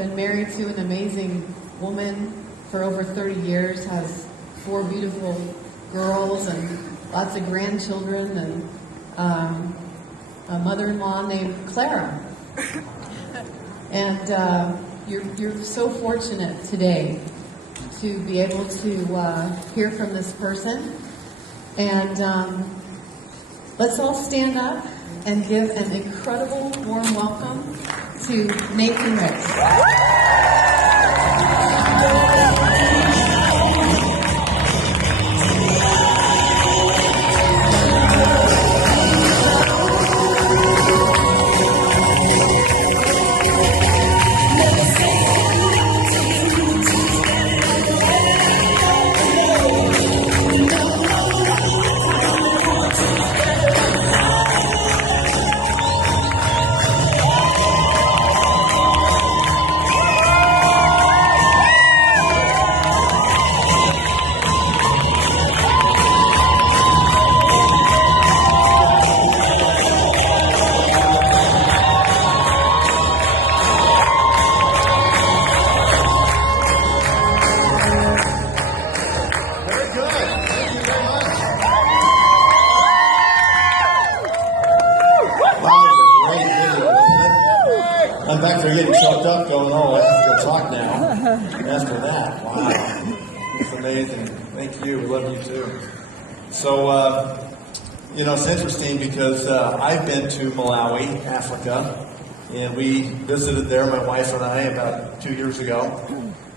been married to an amazing woman for over 30 years, has 4 beautiful girls and lots of grandchildren, and a mother-in-law named Clara. And you're so fortunate today to be able to hear from this person. And let's all stand up and give an incredible warm welcome to Nathan Ricks. I'm back there getting choked up going, oh, I have to go talk now. After that, wow. It's amazing. Thank you. We love you too. So, it's interesting because I've been to Malawi, Africa, and we visited there, my wife and I, about 2 years ago.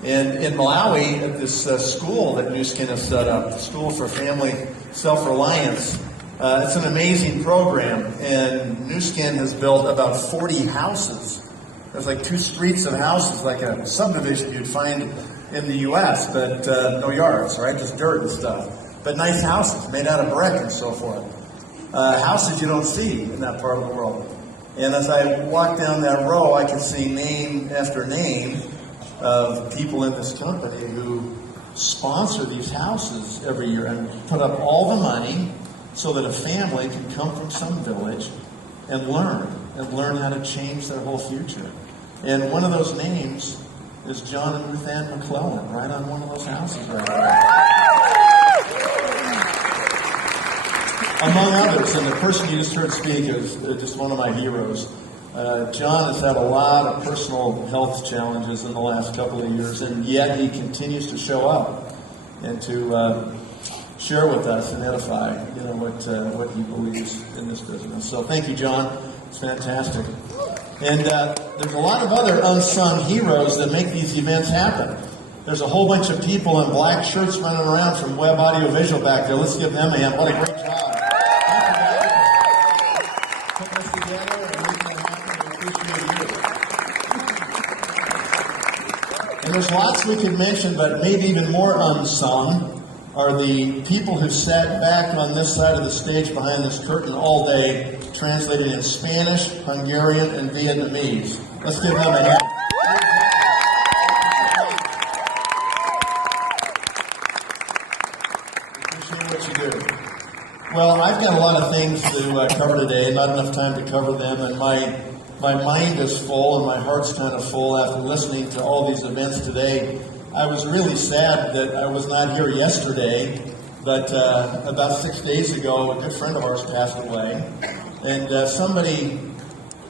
And in Malawi, at this school that Nu Skin has set up, the School for Family Self-Reliance, it's an amazing program. And Nu Skin has built about 40 houses. There's like 2 streets of houses, like a subdivision you'd find in the U.S., but no yards, right? Just dirt and stuff. But nice houses made out of brick and so forth. Houses you don't see in that part of the world. And as I walked down that row, I could see name after name of people in this company who sponsor these houses every year and put up all the money so that a family can come from some village and learn how to change their whole future. And one of those names is John and Ruth Ann McClellan, right on one of those houses right there. Among others, and the person you just heard speak is just one of my heroes. John has had a lot of personal health challenges in the last couple of years, and yet he continues to show up and to share with us and edify, what he believes in this business. So thank you, John. It's fantastic. And there's a lot of other unsung heroes that make these events happen. There's a whole bunch of people in black shirts running around from Web Audio Visual back there. Let's give them a hand. What a great job. Putting us together and making it happen. We appreciate you. And there's lots we could mention, but maybe even more unsung are the people who sat back on this side of the stage behind this curtain all day, translated in Spanish, Hungarian, and Vietnamese. Let's give them a hand. Appreciate what you do. Well, I've got a lot of things to cover today, not enough time to cover them, and my mind is full and my heart's kind of full after listening to all these events today. I was really sad that I was not here yesterday, but about 6 days ago, a good friend of ours passed away. And somebody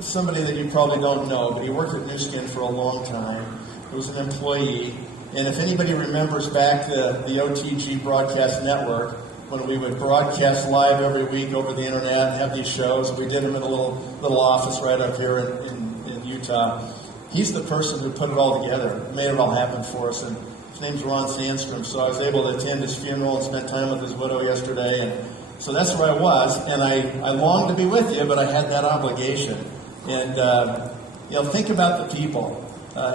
that you probably don't know, but he worked at Nu Skin for a long time. He was an employee. And if anybody remembers back the OTG Broadcast Network, when we would broadcast live every week over the internet and have these shows, we did them in a little office right up here in Utah. He's the person who put it all together, made it all happen for us. And his name's Ron Sandstrom, so I was able to attend his funeral and spend time with his widow yesterday. And so that's where I was, and I longed to be with you, but I had that obligation. And, think about the people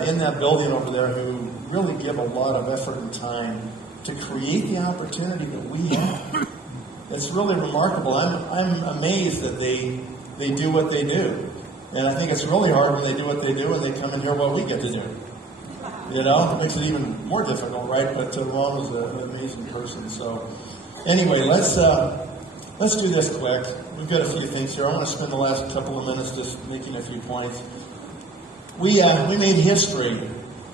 in that building over there who really give a lot of effort and time to create the opportunity that we have. It's really remarkable. I'm amazed that they do what they do. And I think it's really hard when they do what they do and they come and hear what we get to do. It makes it even more difficult, right? But Ron was an amazing person. So anyway, let's do this quick. We've got a few things here. I want to spend the last couple of minutes just making a few points. We made history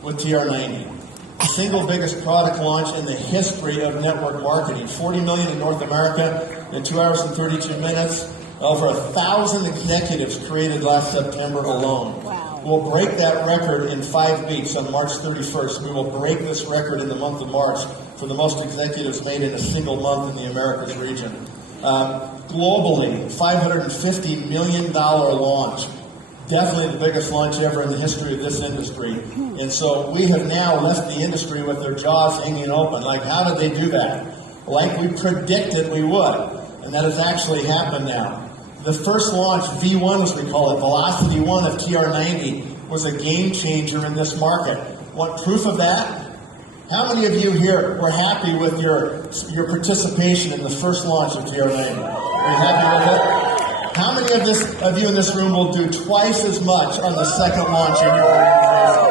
with TR90. The single biggest product launch in the history of network marketing. 40 million in North America in 2 hours and 32 minutes. Over 1,000 executives created last September alone. Wow. We'll break that record in 5 weeks on March 31st. We will break this record in the month of March for the most executives made in a single month in the Americas region. Globally, $550 million launch. Definitely the biggest launch ever in the history of this industry. And so we have now left the industry with their jaws hanging open. Like, how did they do that? Like we predicted we would. And that has actually happened now. The first launch, V1 as we call it, Velocity 1 of TR90, was a game changer in this market. Want proof of that? How many of you here were happy with your participation in the first launch of TR90? Are you happy with it? How many of you in this room will do twice as much on the second launch in your organization?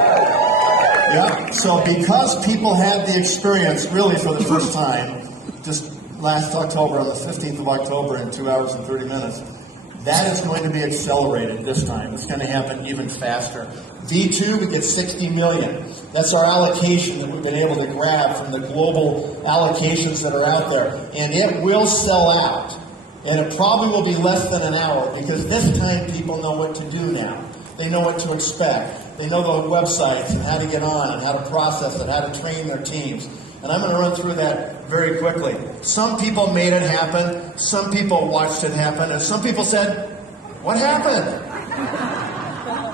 Yeah. So because people had the experience really for the first time, just last October, on the 15th of October in 2 hours and 30 minutes, that is going to be accelerated this time. It's going to happen even faster. V2, we get 60 million. That's our allocation that we've been able to grab from the global allocations that are out there. And it will sell out. And it probably will be less than an hour, because this time people know what to do now. They know what to expect. They know the websites and how to get on and how to process it, how to train their teams. And I'm going to run through that very quickly. Some people made it happen. Some people watched it happen. And some people said, what happened?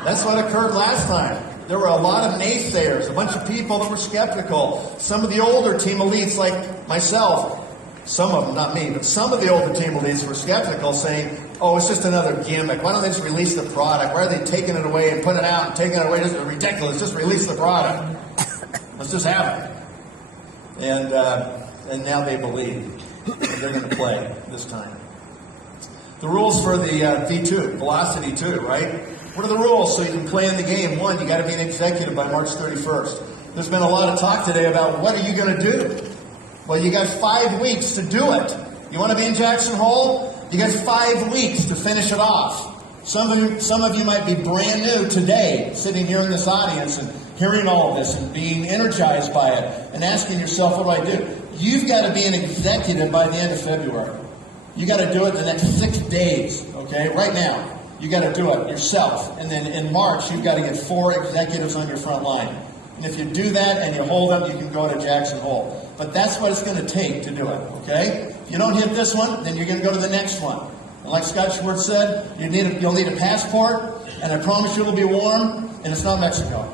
That's what occurred last time. There were a lot of naysayers, a bunch of people that were skeptical. Some of the older team elites like myself, some of them, not me, but some of the older team elites were skeptical, saying, oh, it's just another gimmick. Why don't they just release the product? Why are they taking it away and putting it out and taking it away? This is ridiculous. Just release the product. Let's just have it. And now they believe they're going to play this time. The rules for the V2, Velocity 2, right? What are the rules so you can play in the game? One, you got to be an executive by March 31st. There's been a lot of talk today about what are you going to do? Well, you got 5 weeks to do it. You want to be in Jackson Hole? You got 5 weeks to finish it off. Some of you might be brand new today, sitting here in this audience and hearing all of this and being energized by it and asking yourself, what do I do? You've got to be an executive by the end of February. You got to do it in the next 6 days, okay? Right now, you got to do it yourself. And then in March, you've got to get 4 executives on your front line. And if you do that and you hold them, you can go to Jackson Hole. But that's what it's going to take to do it, okay? If you don't hit this one, then you're going to go to the next one. And like Scott Schwartz said, you'll need a passport, and I promise you it'll be warm, and it's not Mexico,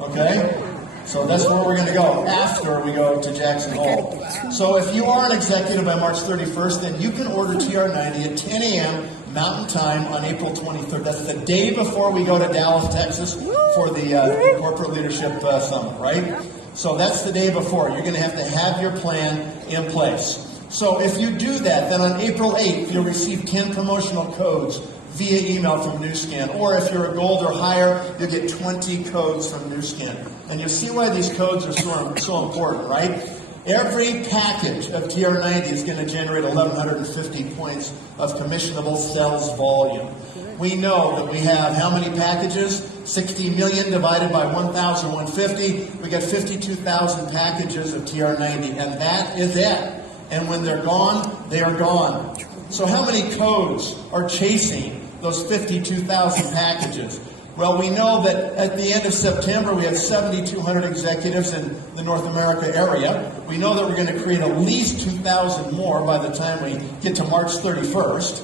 okay? So that's where we're going to go after we go to Jackson Hole. So if you are an executive by March 31st, then you can order TR90 at 10 a.m. Mountain Time on April 23rd. That's the day before we go to Dallas, Texas for the Corporate Leadership Summit, right? So that's the day before. You're going to have your plan in place. So if you do that, then on April 8th, you'll receive 10 promotional codes via email from Nu Skin. Or if you're a gold or higher, you'll get 20 codes from Nu Skin. And you'll see why these codes are so important, right? Every package of TR90 is going to generate 1,150 points of commissionable sales volume. We know that we have how many packages? 60 million divided by 1,150. We got 52,000 packages of TR90, and that is it. And when they're gone, they are gone. So how many codes are chasing those 52,000 packages? Well, we know that at the end of September, we have 7,200 executives in the North America area. We know that we're going to create at least 2,000 more by the time we get to March 31st.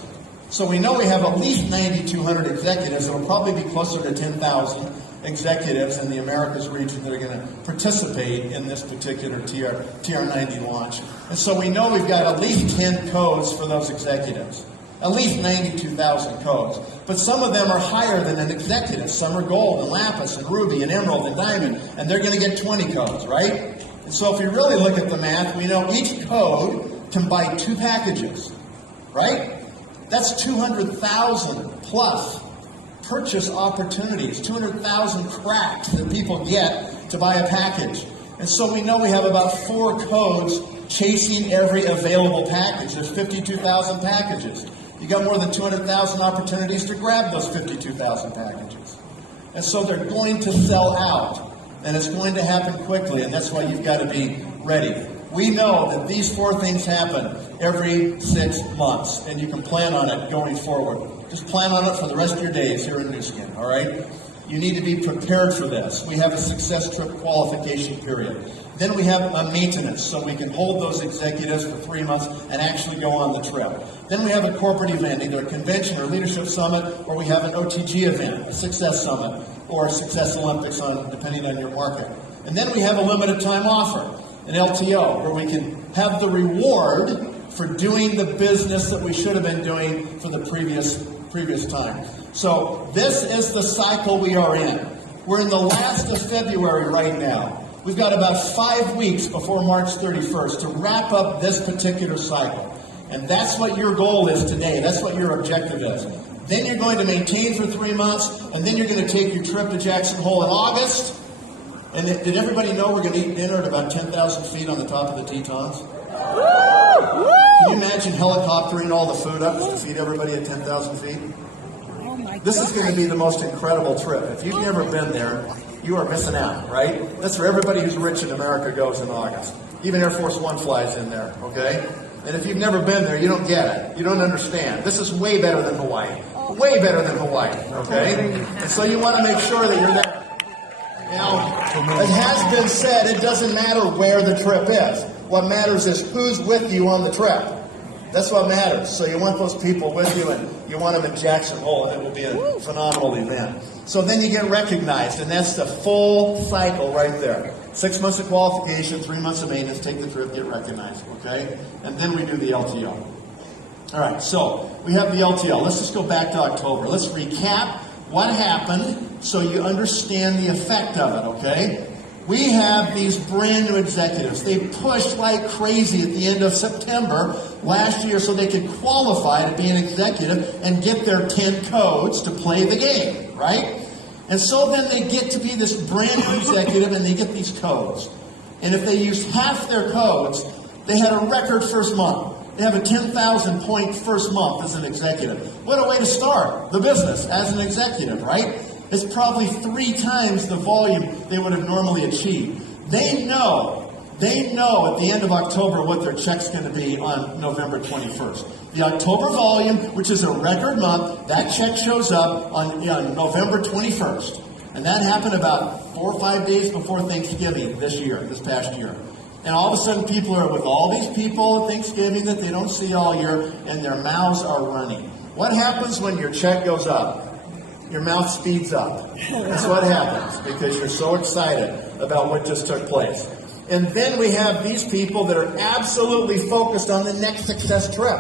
So we know we have at least 9,200 executives. It'll probably be closer to 10,000 executives in the Americas region that are going to participate in this particular TR90 launch. And so we know we've got at least 10 codes for those executives. At least 92,000 codes. But some of them are higher than an executive. Some are gold and lapis and ruby and emerald and diamond, and they're going to get 20 codes, right? And so if you really look at the math, we know each code can buy 2 packages, right? That's 200,000 plus purchase opportunities, 200,000 cracks that people get to buy a package. And so we know we have about 4 codes chasing every available package. There's 52,000 packages. You got more than 200,000 opportunities to grab those 52,000 packages. And so they're going to sell out, and it's going to happen quickly, and that's why you've got to be ready. We know that these 4 things happen every 6 months, and you can plan on it going forward. Just plan on it for the rest of your days here in Nu Skin, all right? You need to be prepared for this. We have a success trip qualification period. Then we have a maintenance, so we can hold those executives for 3 months and actually go on the trip. Then we have a corporate event, either a convention or leadership summit, or we have an OTG event, a success summit, or a success Olympics, depending on your market. And then we have a limited time offer, an LTO, where we can have the reward for doing the business that we should have been doing for the previous time. So this is the cycle we are in. We're in the last of February right now. We've got about 5 weeks before March 31st to wrap up this particular cycle. And that's what your goal is today. That's what your objective is. Then you're going to maintain for 3 months, and then you're going to take your trip to Jackson Hole in August. And did everybody know we're going to eat dinner at about 10,000 feet on the top of the Tetons? Can you imagine helicoptering all the food up to feed everybody at 10,000 feet? This is going to be the most incredible trip. If you've never been there, you are missing out, right? That's where everybody who's rich in America goes in August. Even Air Force One flies in there, okay? And if you've never been there, you don't get it. You don't understand. This is way better than Hawaii. Way better than Hawaii, okay? And so you want to make sure that you're there. Now, it has been said, it doesn't matter where the trip is. What matters is who's with you on the trip. That's what matters. So you want those people with you, and you want them in Jackson Hole, and it will be a phenomenal event. So then you get recognized, and that's the full cycle right there. 6 months of qualification, 3 months of maintenance, take the trip, get recognized, okay? And then we do the LTO. All right, so we have the LTO. Let's just go back to October. Let's recap what happened so you understand the effect of it, okay? We have these brand new executives. They pushed like crazy at the end of September last year so they could qualify to be an executive and get their 10 codes to play the game, right? And so then they get to be this brand new executive and they get these codes. And if they use half their codes, they had a record first month. They have a 10,000 point first month as an executive. What a way to start the business as an executive, right? It's probably 3 times the volume they would have normally achieved. They know at the end of October what their check's going to be on November 21st. The October volume, which is a record month, that check shows up on November 21st. And that happened about 4 or 5 days before Thanksgiving this past year. And all of a sudden people are with all these people at Thanksgiving that they don't see all year, and their mouths are running. What happens when your check goes up? Your mouth speeds up. That's what happens because you're so excited about what just took place. And then we have these people that are absolutely focused on the next success trip.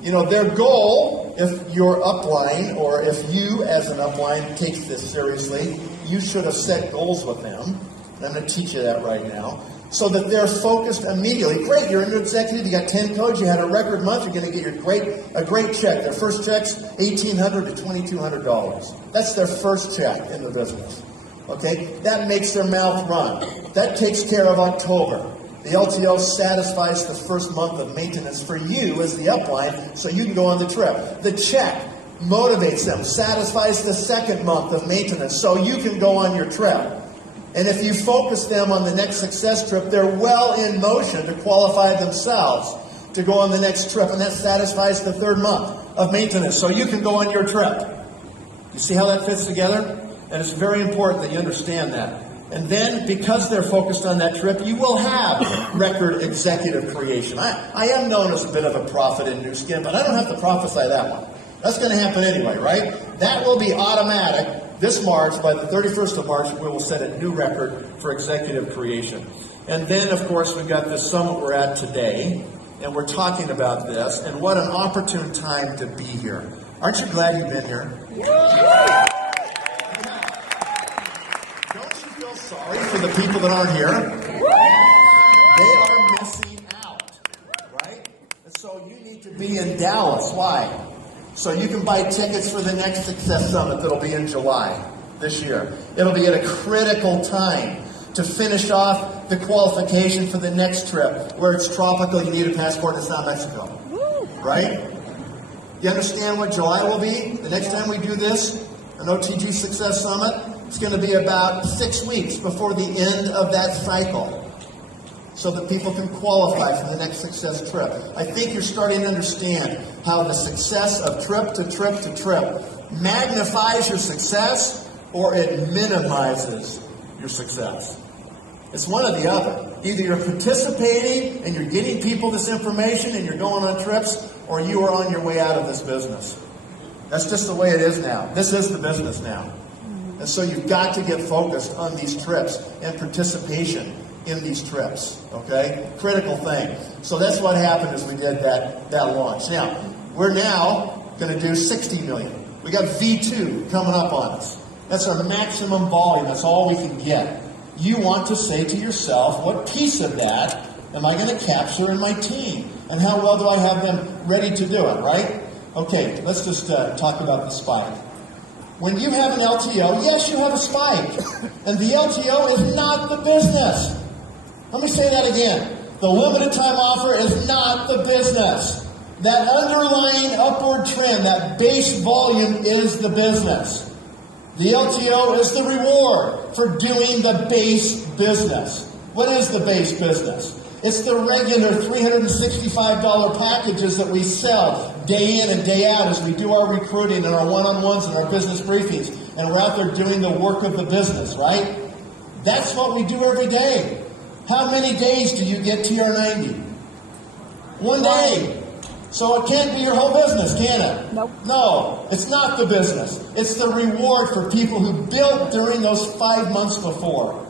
You know, their goal, if your upline or if you as an upline takes this seriously, you should have set goals with them. And I'm going to teach you that right now. So that they're focused immediately. Great, you're a new executive, you got 10 codes, you had a record month, you're going to get a great check. Their first check's $1,800 to $2,200. That's their first check in the business. Okay? That makes their mouth run. That takes care of October. The LTO satisfies the first month of maintenance for you as the upline so you can go on the trip. The check motivates them, satisfies the second month of maintenance so you can go on your trip. And if you focus them on the next success trip, they're well in motion to qualify themselves to go on the next trip. And that satisfies the third month of maintenance. So you can go on your trip. You see how that fits together? And it's very important that you understand that. And then, because they're focused on that trip, you will have record executive creation. I am known as a bit of a prophet in Nu Skin, but I don't have to prophesy that one. That's going to happen anyway, right? That will be automatic. This March, by the 31st of March, we will set a new record for executive creation. And then, of course, we've got this summit we're at today, and we're talking about this, and what an opportune time to be here. Aren't you glad you've been here? Don't you feel sorry for the people that aren't here? They are missing out, right? And so you need to be in Dallas. Why? So you can buy tickets for the next Success Summit that'll be in July this year. It'll be at a critical time to finish off the qualification for the next trip where it's tropical, you need a passport, and it's not Mexico. Right? You understand what July will be? The next time we do this, an OTG Success Summit, It's going to be about 6 weeks before the end of that cycle, so that people can qualify for the next success trip. I think you're starting to understand how the success of trip to trip to trip magnifies your success, or it minimizes your success. It's one or the other. Either you're participating and you're getting people this information and you're going on trips, or you are on your way out of this business. That's just the way it is now. This is the business now. And so you've got to get focused on these trips and participation in these trips, okay? Critical thing. So that's what happened as we did that launch. Now, we're now going to do 60 million. We got V2 coming up on us. That's our maximum volume. That's all we can get. You want to say to yourself, what piece of that am I going to capture in my team? And how well do I have them ready to do it, right? Okay, let's just talk about the spike. When you have an LTO, yes, you have a spike. And the LTO is not the business. Let me say that again. The limited time offer is not the business. That underlying upward trend, that base volume is the business. The LTO is the reward for doing the base business. What is the base business? It's the regular $365 packages that we sell day in and day out as we do our recruiting and our one-on-ones and our business briefings. And we're out there doing the work of the business, right? That's what we do every day. How many days do you get TR90? 1 day. So it can't be your whole business, can it? Nope. No, it's not the business. It's the reward for people who built during those 5 months before.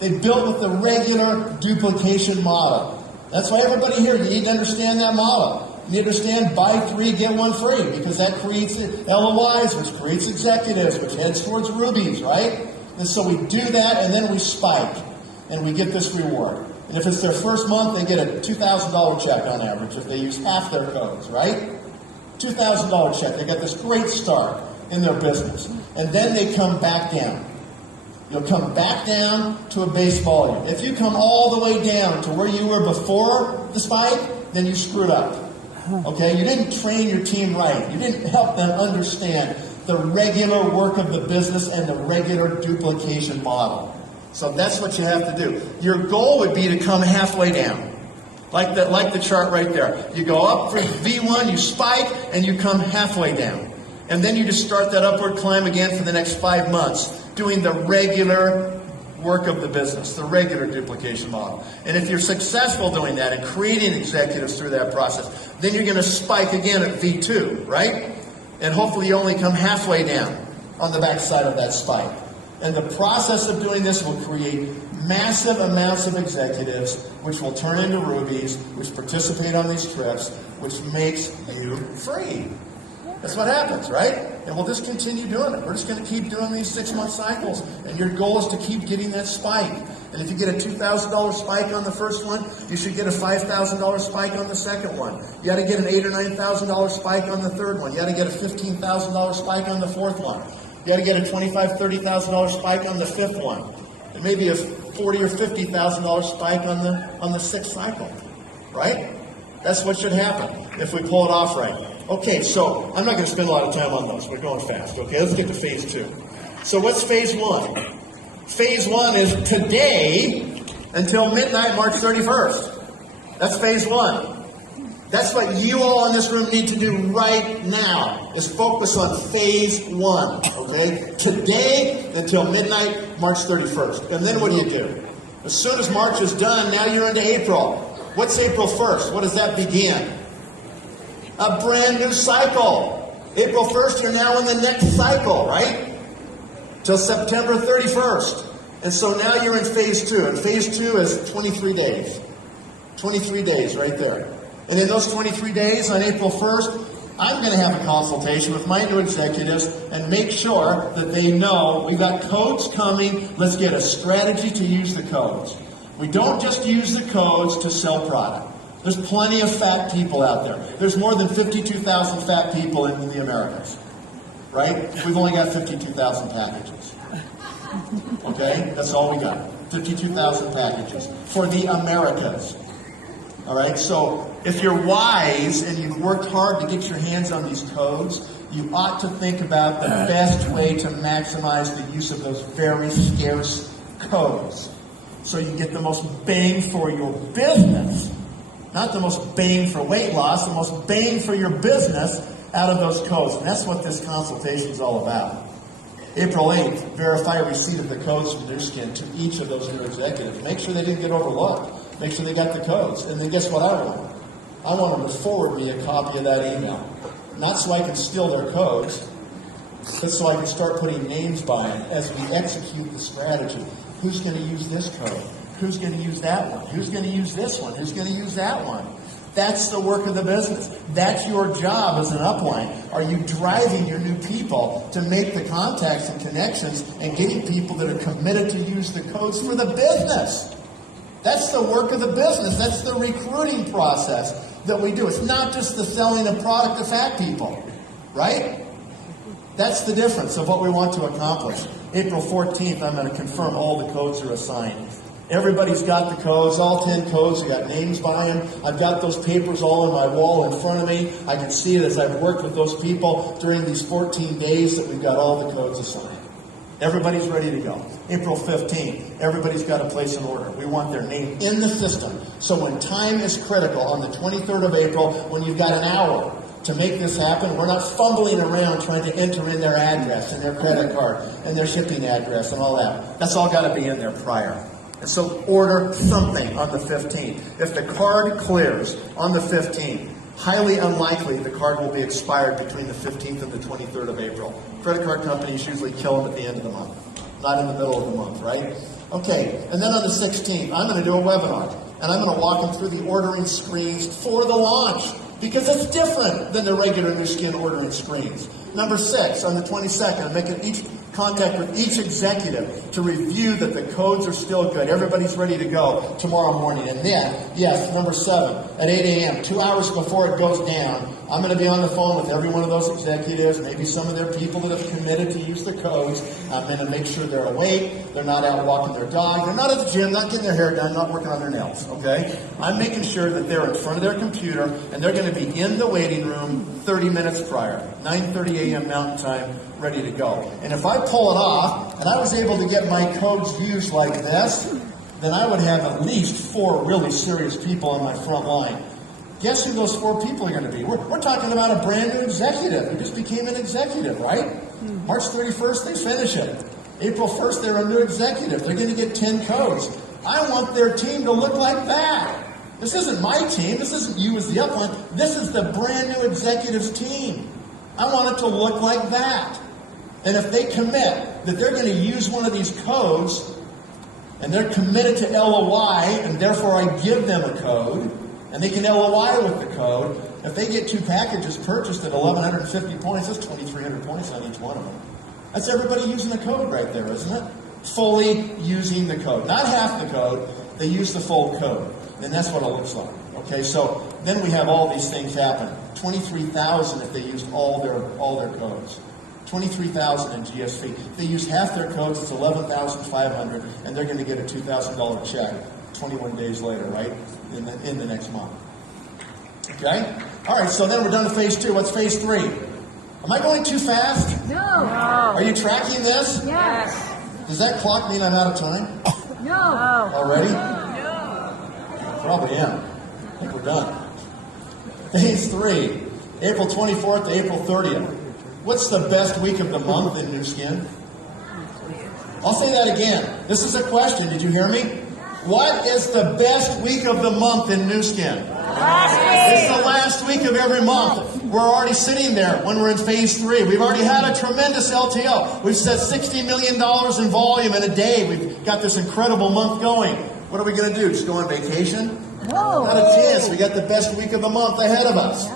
They built with the regular duplication model. That's why everybody here, you need to understand that model. You need to understand buy 3, get 1 free, because that creates LOIs, which creates executives, which heads towards rubies, right? And so we do that, and then we spike, and we get this reward. And if it's their first month, they get a $2,000 check on average if they use half their codes, right? $2,000 check. They got this great start in their business. And then they come back down. You'll come back down to a base volume. If you come all the way down to where you were before the spike, then you screwed up. Okay? You didn't train your team right. You didn't help them understand the regular work of the business and the regular duplication model. So that's what you have to do. Your goal would be to come halfway down. Like the chart right there. You go up for V1, you spike, and you come halfway down. And then you just start that upward climb again for the next 5 months, doing the regular work of the business, the regular duplication model. And if you're successful doing that and creating executives through that process, then you're going to spike again at V2, right? And hopefully you only come halfway down on the backside of that spike. And the process of doing this will create massive amounts of executives, which will turn into rubies, which participate on these trips, which makes you free. That's what happens, right? And we'll just continue doing it. We're just going to keep doing these 6-month cycles. And your goal is to keep getting that spike. And if you get a $2,000 spike on the first one, you should get a $5,000 spike on the second one. You got to get an $8,000 or $9,000 spike on the third one. You got to get a $15,000 spike on the fourth one. You got to get a $25,000, $30,000 spike on the fifth one. And maybe a $40,000 or $50,000 spike on the sixth cycle, right? That's what should happen if we pull it off right. Okay, so I'm not going to spend a lot of time on those. We're going fast. Okay, let's get to phase 2. So what's phase 1? Phase 1 is today until midnight, March 31st. That's phase 1. That's what you all in this room need to do right now, is focus on phase 1, okay? Today until midnight, March 31st. And then what do? As soon as March is done, now you're into April. What's April 1st? What does that begin? A brand new cycle. April 1st, you're now in the next cycle, right? Till September 31st. And so now you're in phase 2. And phase 2 is 23 days. 23 days right there. And in those 23 days, on April 1st, I'm going to have a consultation with my new executives and make sure that they know we've got codes coming. Let's get a strategy to use the codes. We don't just use the codes to sell product. There's plenty of fat people out there. There's more than 52,000 fat people in the Americas, right? We've only got 52,000 packages. Okay? That's all we got. 52,000 packages for the Americas. All right? So if you're wise and you've worked hard to get your hands on these codes, you ought to think about the best way to maximize the use of those very scarce codes so you can get the most bang for your business. Not the most bang for weight loss, the most bang for your business out of those codes. And that's what this consultation is all about. April 8th, verify receipt of the codes from Nu Skin to each of those new executives. Make sure they didn't get overlooked. Make sure they got the codes. And then guess what I want? I want them to forward me a copy of that email. Not so I can steal their codes, but so I can start putting names by it as we execute the strategy. Who's going to use this code? Who's going to use that one? Who's going to use this one? Who's going to use that one? That's the work of the business. That's your job as an upline. Are you driving your new people to make the contacts and connections and getting people that are committed to use the codes for the business? That's the work of the business. That's the recruiting process that we do. It's not just the selling of product to fat people, right? That's the difference of what we want to accomplish. April 14th, I'm going to confirm all the codes are assigned. Everybody's got the codes, all 10 codes. We got names by them. I've got those papers all on my wall in front of me. I can see it as I've worked with those people during these 14 days that we've got all the codes assigned. Everybody's ready to go. April 15th, everybody's got to place an order. We want their name in the system. So when time is critical on the 23rd of April, when you've got an hour to make this happen, we're not fumbling around trying to enter in their address and their credit card and their shipping address and all that. That's all got to be in there prior. And so order something on the 15th. If the card clears on the 15th, highly unlikely the card will be expired between the 15th and the 23rd of April. Credit card companies usually kill them at the end of the month, not in the middle of the month, right? Okay, and then on the 16th, I'm going to do a webinar, and I'm going to walk them through the ordering screens for the launch, because it's different than the regular Nu Skin ordering screens. Number 6, on the 22nd, I'm making each contact with each executive to review that the codes are still good. Everybody's ready to go tomorrow morning. And then, yes, number 7, at 8 a.m., 2 hours before it goes down, I'm going to be on the phone with every one of those executives, maybe some of their people that have committed to use the codes. I'm going to make sure they're awake, they're not out walking their dog, they're not at the gym, not getting their hair done, not working on their nails, okay? I'm making sure that they're in front of their computer and they're going to be in the waiting room 30 minutes prior, 9:30 a.m. Mountain Time, ready to go. And if I pull it off and I was able to get my codes used like this, then I would have at least 4 really serious people on my front line. Guess who those 4 people are going to be? We're talking about a brand new executive who just became an executive, right? March 31st, they finish it. April 1st, they're a new executive. They're going to get 10 codes. I want their team to look like that. This isn't my team. This isn't you as the upline. This is the brand new executive's team. I want it to look like that. And if they commit that they're going to use one of these codes, and they're committed to LOI, and therefore I give them a code, and they can LOI with the code, if they get 2 packages purchased at 1,150 points, that's 2,300 points on each one of them. That's everybody using the code right there, isn't it? Fully using the code. Not half the code, they use the full code. And that's what it looks like. Okay, so then we have all these things happen. 23,000 if they used all their codes. 23,000 in GSV. If they use half their codes, it's 11,500, and they're going to get a $2,000 check 21 days later, right? In the next month. Okay? All right, so then we're done with phase 2. What's phase 3? Am I going too fast? No. Are you tracking this? Yes. Does that clock mean I'm out of time? No. Already? Probably am. I think we're done. Phase 3, April 24th to April 30th. What's the best week of the month in Nu Skin? I'll say that again. This is a question. Did you hear me? What is the best week of the month in Nu Skin? It's the last week of every month. We're already sitting there when we're in phase 3. We've already had a tremendous LTO. We've set $60 million in volume in a day. We've got this incredible month going. What are we going to do? Just go on vacation? No. Not a chance. We got the best week of the month ahead of us.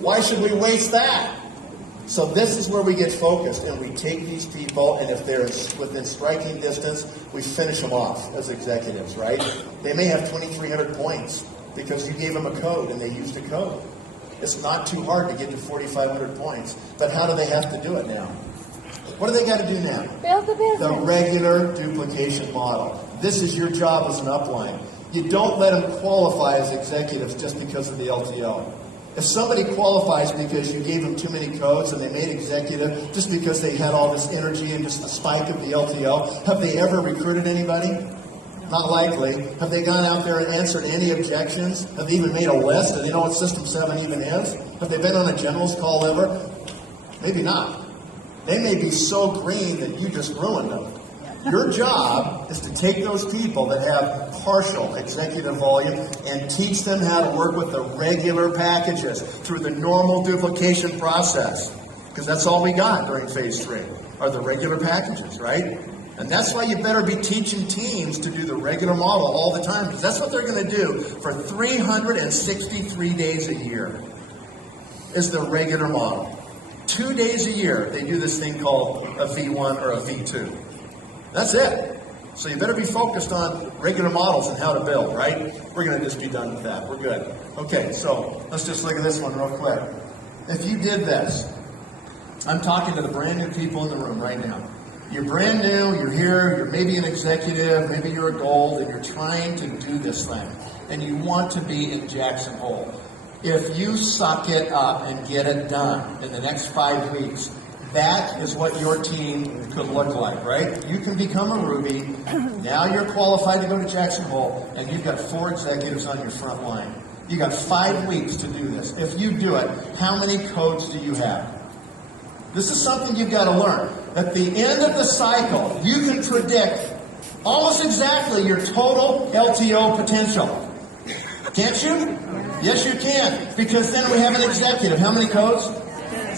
Why should we waste that? So this is where we get focused, and we take these people, and if they're within striking distance, we finish them off as executives, right? They may have 2,300 points because you gave them a code, and they used a code. It's not too hard to get to 4,500 points, but how do they have to do it now? What do they got to do now? Build the business. The regular duplication model. This is your job as an upline. You don't let them qualify as executives just because of the LTO. If somebody qualifies because you gave them too many codes and they made executive just because they had all this energy and just the spike of the LTO, have they ever recruited anybody? Not likely. Have they gone out there and answered any objections? Have they even made a list? Do they know what System 7 even is? Have they been on a general's call ever? Maybe not. They may be so green that you just ruined them. Your job is to take those people that have partial executive volume and teach them how to work with the regular packages through the normal duplication process. Because that's all we got during phase 3, are the regular packages, right? And that's why you better be teaching teams to do the regular model all the time, because that's what they're going to do for 363 days a year, is the regular model. 2 days a year, they do this thing called a V1 or a V2. That's it. So you better be focused on regular models and how to build, right? We're going to just be done with that. We're good. Okay, so let's just look at this one real quick. If you did this, I'm talking to the brand new people in the room right now. You're brand new, you're here, you're maybe an executive, maybe you're a gold, and you're trying to do this thing, and you want to be in Jackson Hole. If you suck it up and get it done in the next 5 weeks, that is what your team could look like, right? You can become a Ruby. Now you're qualified to go to Jackson Hole, and you've got 4 executives on your front line. You got 5 weeks to do this. If you do it, how many codes do you have? This is something you've got to learn. At the end of the cycle, you can predict almost exactly your total LTO potential. Can't you? Yes, you can. Because then we have an executive. How many codes?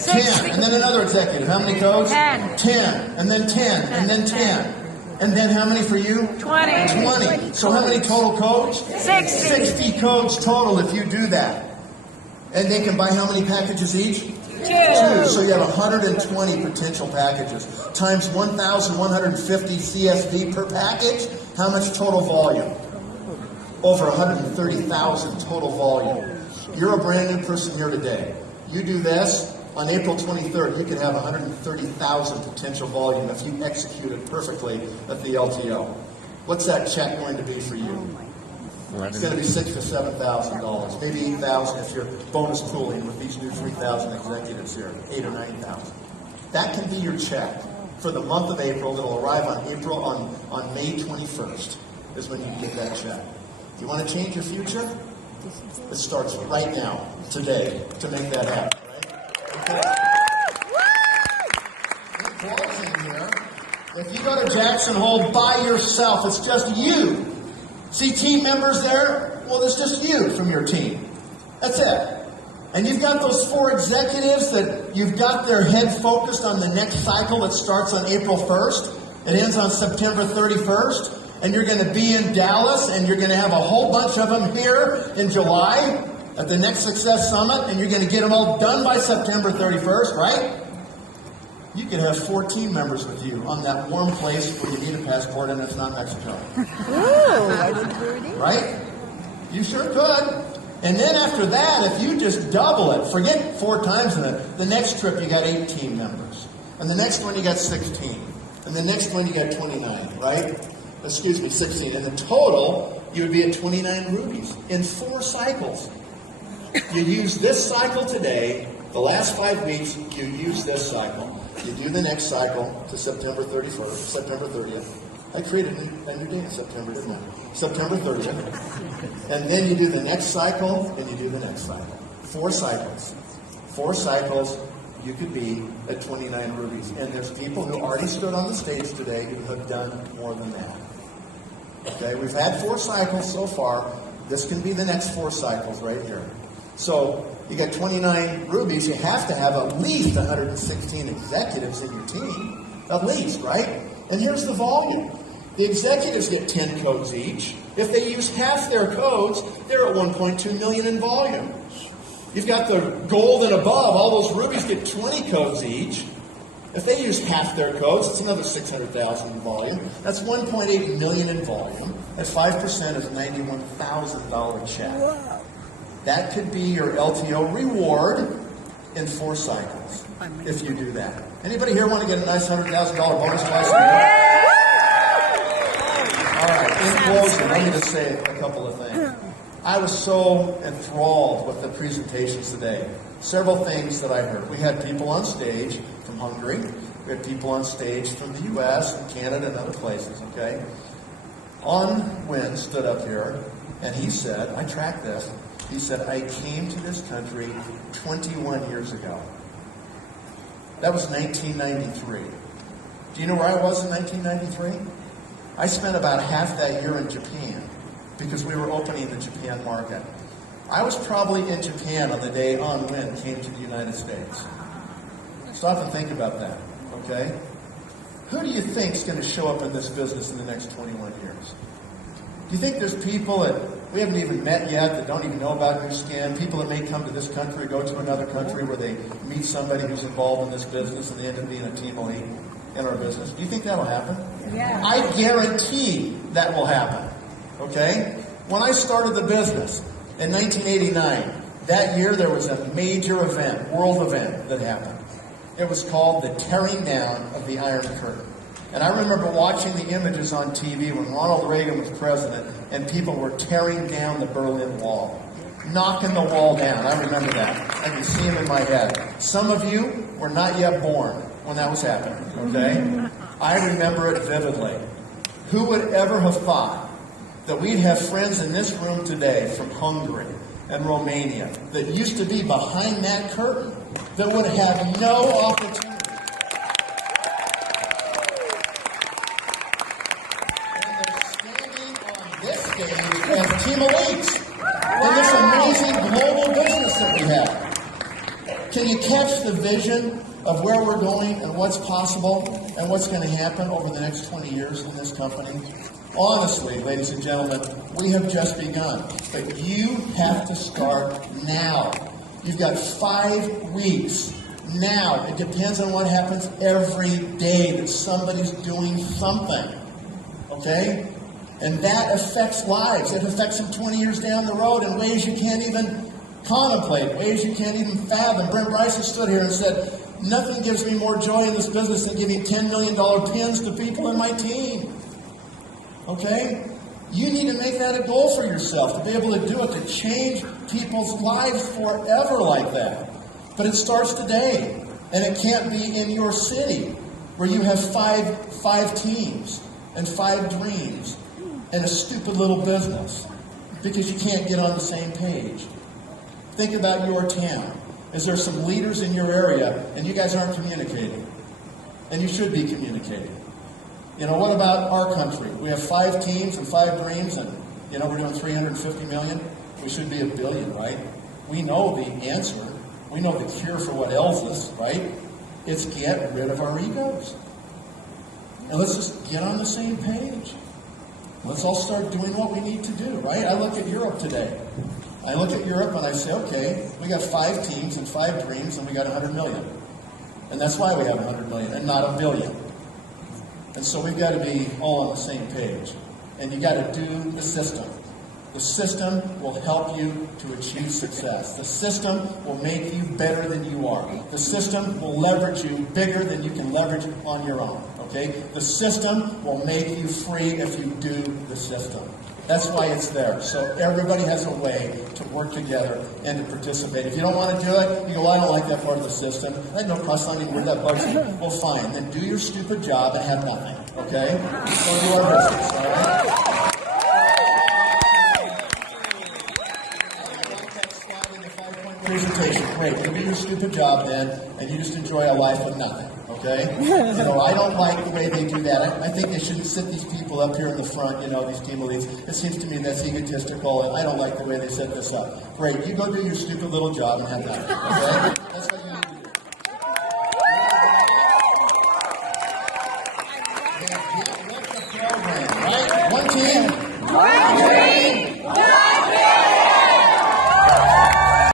10. And then another executive. How many codes? 10. 10. And then 10. And then 10. And then how many for you? 20. 20. So how many total codes? 60. 60 codes total if you do that. And they can buy how many packages each? 2. So you have 120 potential packages. Times 1,150 CSV per package. How much total volume? Over 130,000 total volume. You're a brand new person here today. You do this, on April 23rd, you can have 130,000 potential volume if you execute it perfectly at the LTO. What's that check going to be for you? It's going to be $6,000 to $7,000, maybe $8,000 if you're bonus pooling with these new 3,000 executives here, 8,000 or 9,000. That can be your check for the month of April. It'll arrive on May 21st is when you get that check. You want to change your future? It starts right now, today, to make that happen. Right? Okay. In closing here, if you go to Jackson Hole by yourself, it's just you. See team members there? Well, it's just you from your team. That's it. And you've got those 4 executives that you've got their head focused on the next cycle that starts on April 1st. It ends on September 31st. And you're going to be in Dallas, and you're going to have a whole bunch of them here in July at the Next Success Summit, and you're going to get them all done by September 31st, right? You could have 4 team members with you on that warm place where you need a passport and it's not Mexico. Right? You sure could. And then after that, if you just double it, forget 4 times in it, the next trip you got 8 team members. And the next one you got 16. And the next one you got 29, right? 16. And the total, you would be at 29 rubies in 4 cycles. You use this cycle today, the last 5 weeks, you use this cycle. You do the next cycle to September 31st, September 30th. I created a new date in September, didn't I? September 30th. And then you do the next cycle, and you do the next cycle. 4 cycles. 4 cycles, you could be at 29 rubies. And there's people who already stood on the stage today who have done more than that. Okay, we've had 4 cycles so far. This can be the next 4 cycles right here. So you got 29 rubies. You have to have at least 116 executives in your team. At least, right? And here's the volume. The executives get 10 codes each. If they use half their codes, they're at 1.2 million in volume. You've got the gold and above. All those rubies get 20 codes each. If they use half their codes, it's another 600,000 in volume. That's 1.8 million in volume. At 5% is a $91,000 check. That could be your LTO reward in 4 cycles if you do that. Anybody here want to get a nice $100,000 bonus twice a year? All right, in closing, I'm going to say a couple of things. I was so enthralled with the presentations today. Several things that I heard. We had people on stage from Hungary. We had people on stage from the U.S. and Canada and other places, okay? On Wynn stood up here, and he said, I tracked this, he said, I came to this country 21 years ago. That was 1993. Do you know where I was in 1993? I spent about half that year in Japan because we were opening the Japan market. I was probably in Japan on the day On Wynn came to the United States. Stop and think about that, okay? Who do you think is going to show up in this business in the next 21 years? Do you think there's people that we haven't even met yet that don't even know about Nu Skin, people that may come to this country or go to another country where they meet somebody who's involved in this business and they end up being a team elite in our business? Do you think that'll happen? Yeah. I guarantee that will happen, okay? When I started the business in 1989, that year there was a major event, world event that happened. It was called the tearing down of the Iron Curtain. And I remember watching the images on TV when Ronald Reagan was president and people were tearing down the Berlin Wall, knocking the wall down. I remember that. I can see them in my head. Some of you were not yet born when that was happening, okay? I remember it vividly. Who would ever have thought that we'd have friends in this room today from Hungary and Romania that used to be behind that curtain that would have no opportunity. And they're standing on this stage as team elites in this amazing global business that we have. Can you catch the vision of where we're going and what's possible and what's going to happen over the next 20 years in this company? Honestly, ladies and gentlemen, we have just begun. But you have to start now. You've got 5 weeks now. It depends on what happens every day that somebody's doing something. Okay? And that affects lives. It affects them 20 years down the road in ways you can't even contemplate, ways you can't even fathom. Brent Bryson stood here and said, nothing gives me more joy in this business than giving $10 million pins to people in my team. Okay? You need to make that a goal for yourself, to be able to do it, to change people's lives forever like that. But it starts today. And it can't be in your city where you have five teams and 5 dreams and a stupid little business because you can't get on the same page. Think about your town. Is there some leaders in your area and you guys aren't communicating? And you should be communicating. You know, what about our country? We have 5 teams and 5 dreams, and, you know, we're doing 350 million. We should be $1 billion, right? We know the answer. We know the cure for what ails us, right? It's get rid of our egos. And let's just get on the same page. Let's all start doing what we need to do, right? I look at Europe today. I look at Europe and I say, okay, we got 5 teams and 5 dreams, and we got 100 million. And that's why we have 100 million and not $1 billion. And so we've got to be all on the same page. And you got to do the system. The system will help you to achieve success. The system will make you better than you are. The system will leverage you bigger than you can leverage on your own. Okay? The system will make you free if you do the system. That's why it's there. So everybody has a way to work together and to participate. If you don't want to do it, you go, well, I don't like that part of the system. I have no cross-lining where that bugs you. Well, fine. Then do your stupid job and have nothing. Okay? Don't do our business. All right? Presentation, great. You do your stupid job then, and you just enjoy a life with nothing, okay? You know, I don't like the way they do that. I think they shouldn't sit these people up here in the front, you know, these team elites. It seems to me that's egotistical, and I don't like the way they set this up. Great, you go do your stupid little job and have nothing, okay? That's what you need to do. Right? One team. One dream.